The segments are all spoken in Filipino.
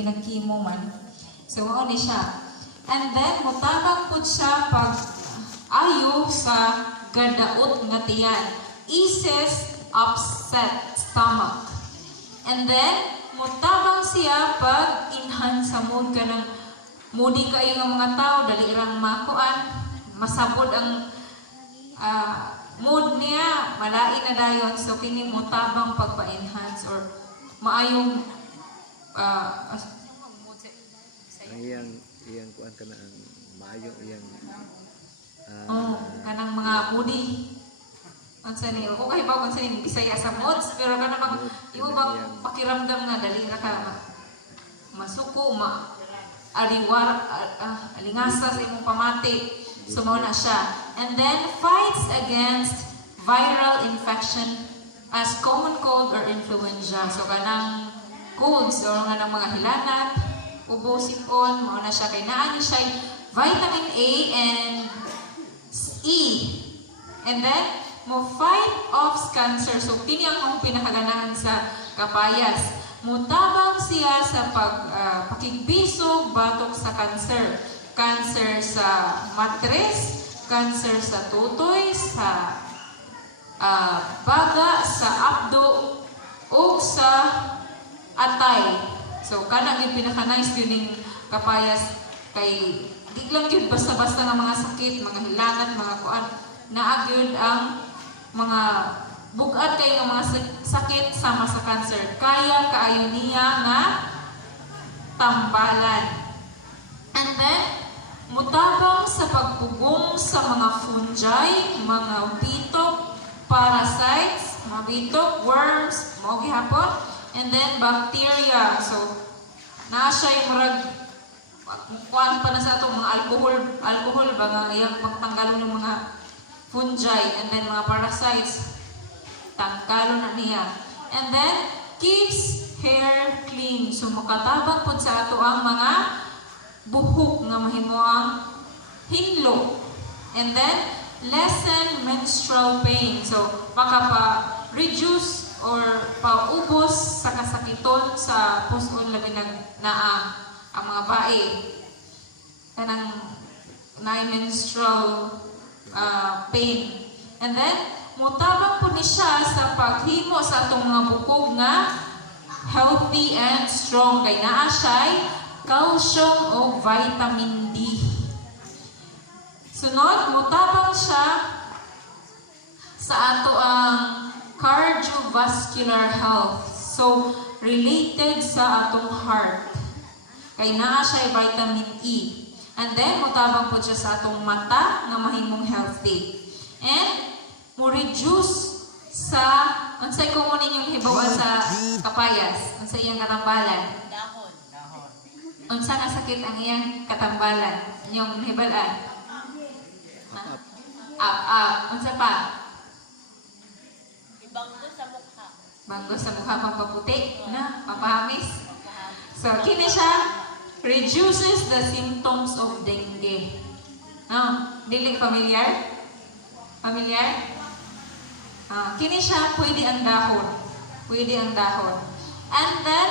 ginagkimo man. So mao ni siya. And then mutabang pud siya pag ayo sa gadaot nga tiyan. Eases upset stomach. And then mutabang siya pag inhan sa mood ka ng moody kayo ng mga tao, dali irang makuan, masabod ang mood niya, malain na dayon. So kini mutabang pagpa-enhance or maayong iyang kuan kana ang maayo iyang kanang mga moody. Unsa ni ko kay ba unsa ni Bisaya sa moods pero kana mag imo bang pakiramdam nga dali ra ka masuko aliwar alingasa sa imong pamati. So mao na siya. And then fights against viral infection as common cold or influenza. So kanang colds or nga ng mga hilanat, ubo, sipon, mao na siya kay naa ni siya vitamin A and E. And then mo fight off cancer. So kini ang pinakaganahan sa kapayas. Mutabang siya sa pakigbisog batok sa cancer. Cancer sa matres, cancer sa tutoy, sa baga, sa abdo, o sa atay. So kana gyud pinaka-nice yun yung kapayas kay di lang yun basta-basta nga mga sakit, mga hilangat, mga kuan. Naa gyud ang mga bugat kay nga mga sakit sama sa cancer. Kaya kaayo niya nga tambalan. And then mutabang sa pagpugong sa mga fungi, mga bitok, parasites, mga bitok, worms, mga gihapon, and then bacteria. So, naa siya yung murag, kuhaan pa na sa ito, mga alcohol ba nga iyang pagtanggalon ng mga fungi, and then mga parasites, tanggalon na niya. And then, keeps hair clean. So, makatabang po sa ato ang mga buhok nga mahimuang hinlo. And then, lessen menstrual pain. So, makapa-reduce or paubos sa kasakiton sa puson labi naa ang mga bae. Kanang menstrual pain. And then, mutabang po ni siya sa paghimo sa atong mga bukog nga healthy and strong. Kay naa siya calcium o vitamin D. Sunod, mutabang siya sa ato ang cardiovascular health. So, related sa atong heart. Kay naa siya vitamin E. And then, mutabang po siya sa atong mata nga mahimong healthy. And, mo-reduce sa, unsay ko mo ninyong hibawa sa kapayas? Unsay iyang katambalan? Unsa nga sakit ang iyang katambalan? Inyong hibalaan? Unsa pa? Banggo sa mukha. Banggo sa mukha, pampaputi, na? Pampahamis. So, kini siya reduces the symptoms of dengue. Dili familiar? Familiar? Kini siya pwede ang dahon. Pwede ang dahon. And then,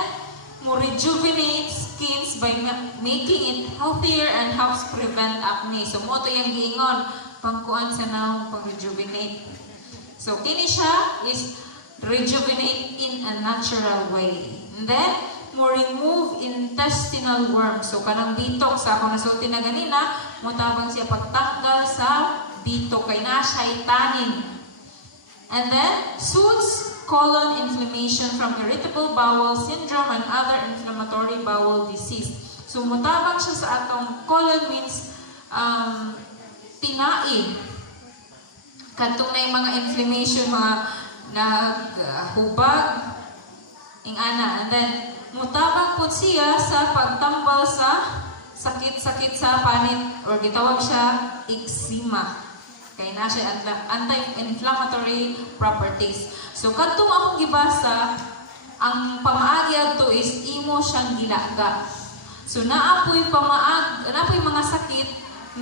mo rejuvenate skins by making it healthier and helps prevent acne. So, mo ito yung giingon, pangkuan sa naong pang-rejuvenate. So, kini siya is rejuvenate in a natural way. And then, mo remove intestinal worms. So, kanang bitok sa akong nasulti na ganina, mutabang siya pagtanggal sa bitok kay na siya tanin. And then, soothes colon inflammation from irritable bowel syndrome and other inflammatory bowel disease. So, mutabang siya sa atong colon means tinai. Katong na yung mga inflammation, mga naghubag, ingana. And then, mutabang po siya sa pagtambal sa sakit-sakit sa panit or gitawag siya eczema. Kaya na siya anti-inflammatory properties. So, katong akong gibasa, ang pamaagi to is imo siyang gilaga. So, naapoy mga sakit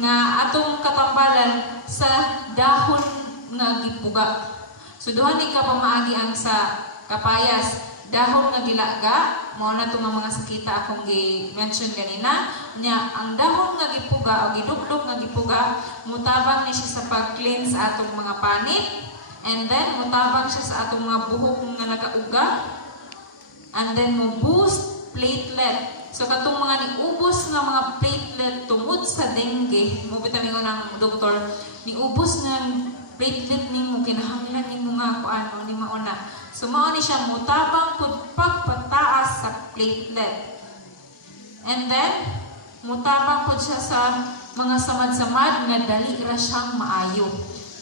nga atong katambalan sa dahon nga gipuga. So, duha ni ka pamaagi ang sa kapayas. dahon nga gilaga, mao na itong mga sakita akong gi-mention ganina. Nya, ang dahon nga gipuga o gidugdog nga gipuga, mutabang ni siya sa pag-cleanse atong mga panit. And then, mutabang siya sa atong mga buhok nga nagauga. And then, mo boost platelet. So, katong mga niubos nga mga platelet tungod sa dengue, mo bitamin ko ng doktor, niubos nga platelet nimo kinahanglan nimo nga kuan ni mauna. So mao ni siya mutabang pud pagpataas sa platelet. And then mutabang pud siya sa mga samad-samad nga dali ra siyang maayo.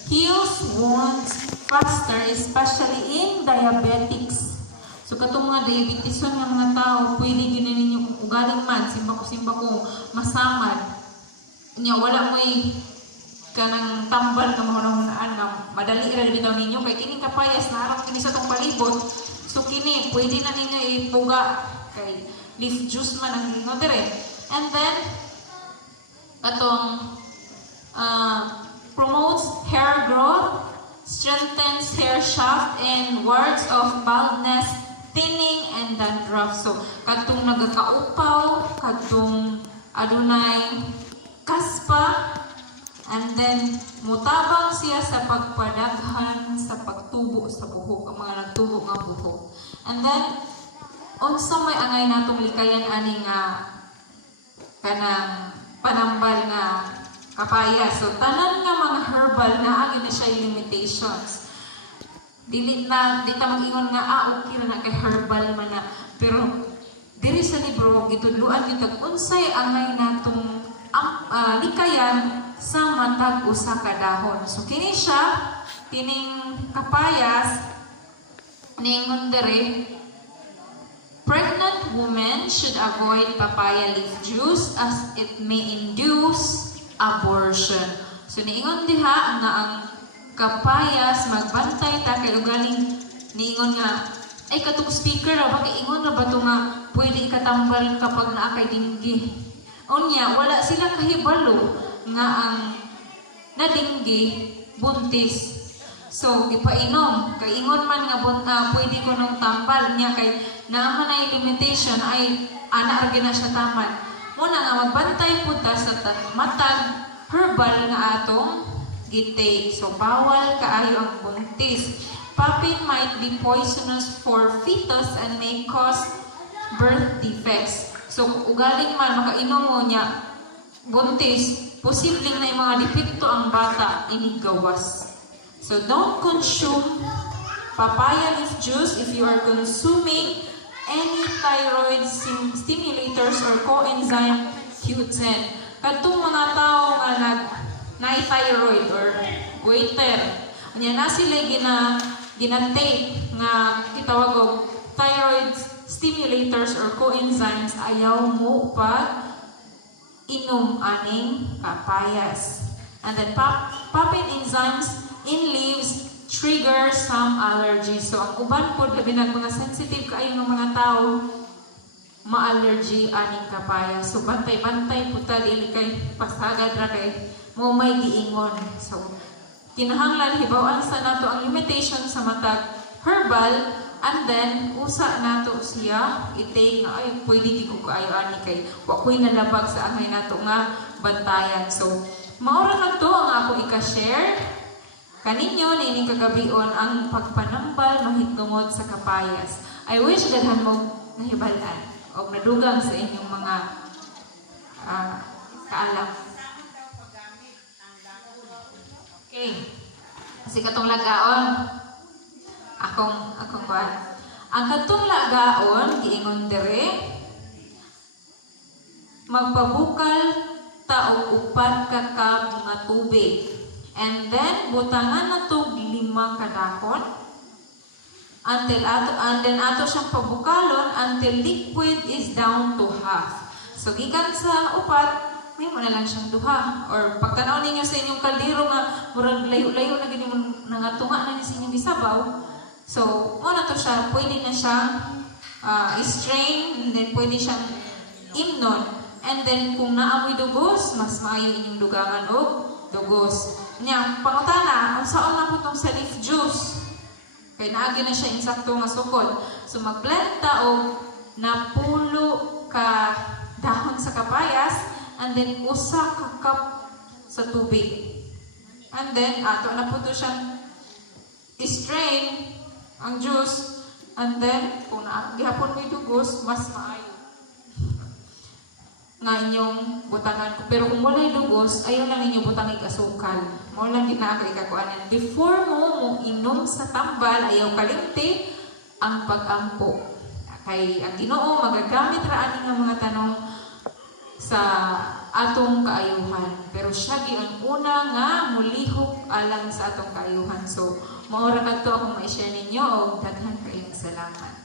Heals wounds faster, especially in diabetics. So katong mga diabetison nga mga tao, pwede gyud ninyo ugaling man simba ko masamad. Nya wala mo'y kanang tambal nga mahunahunaan nga madali ra bitaw ninyo kay kini kapayas na harap kini sa tong palibot. So kini pwede na ninyo ipuga kay leaf juice man ang no dire. And then katong promotes hair growth, strengthens hair shaft, and wards of baldness, thinning, and dandruff. So katong nagakaupaw, katong adunay kaspa. And then, mutabang siya sa pagpadaghan sa pagtubo sa buhok, ang mga nagtubo nga buhok. And then, unsa may angay natong likayan ani nga kanang panambal nga kapaya. So, tanan nga mga herbal na ang na siya limitations. Di ta mag-ingon nga, okay na kay herbal man na. Pero, diri sa libro, gitudluan yung unsay angay natong likayan sa matag usa ka dahon. So kini siya kining kapayas ningon dere, pregnant women should avoid papaya leaf juice as it may induce abortion. So niingon diha nga ang kapayas magbantay ta kay ugaling niingon nga ay katong speaker ra ba kay ingon ra ba to nga pwede katambal kapag naa kay dengue. Unya, wala sila kahibalo nga ang nadinggi buntis. So, gipainom. Kay ingon man nga pwede ko nung tambal niya kay naaman na limitation ay anak ra na siya tamad. Muna nga magbantay po ta sa matag herbal nga atong gitake. So, bawal kaayo ang buntis. Papin might be poisonous for fetus and may cause birth defects. So, ugaling man, makainom mo niya, buntis, posibleng na yung mga depekto ang bata, inigawas. So, don't consume papaya leaf juice if you are consuming any thyroid stimulators or coenzyme Q10. Katong mga tao nga na-thyroid or goiter, na sila ginatake nga kitawag og thyroid stimulators or coenzymes, ayaw mo pag inom aning papayas. And then papin enzymes in leaves trigger some allergies. So ang uban po labi ng mga sensitive kaayo ng mga tao ma-allergy aning papayas. So bantay-bantay po ta dili kay pasagad ra kay mo may giingon. So kinahanglan hibaw-an sa nato ang limitation sa matag herbal. And then, usa nato siya, itay nga, ay, pwede di ko kaayo ani kay wakoy nalabag sa angay nato nga bantayan. So, maura na to ang ako ika-share. Kaninyo, nining kagabion ang pagpanambal mahitungod sa kapayas. I wish daghan mo nahibalan o nadugang sa inyong mga kaalam. Okay. Kasi katong lagaon, akong kuan. Ang katong lagaon giingon dere magpabukal ta og upat ka kag nga tubig. And then butangan na to 5 ka dahon until ato siyang pabukalon until liquid is down to half. So gikan sa upat may mo na lang siyang duha. Or pagtanaw ninyo sa inyong kaldero nga murag layo-layo na gini nangatunga na sa inyong gisabaw. So, na to siya, pwede na siyang strain, and then pwede siyang imnon. And then, kung naamoy dugos, mas maayo inyong dugangan o dugos. Nya, pangutana, kung saan na po itong sa leaf juice? Kay naagi na siya insakto nga sukod. So mag-blend ta og napulo ka dahon sa kapayas and then usa ka cup sa tubig. And then ato na po to siyang strain ang juice and then kung gihapon mo dugos mas maayo nga inyong butangan ko. Pero kung walay dugos, ayaw lang ninyo butangig asukal. Mo lang ginaka ikakuanan. Before mo inom sa tambal, ayaw kalimti ang pag-ampo. Kay ang Ginoo magagamit ra ani nga mga tanong sa atong kaayuhan. Pero siya ang una nga mulihok alang sa atong kaayuhan. So, maura kadto akong ma-share ninyo og daghan kayong salamat.